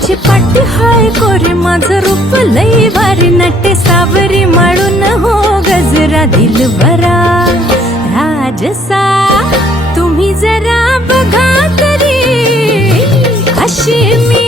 माझी पाटी हाय कोरी माझं रूप लई भारी नटे सावरी माळून हो गजरा दिलबरा राजसा तुम्ही जरा बघा तरी अशी मी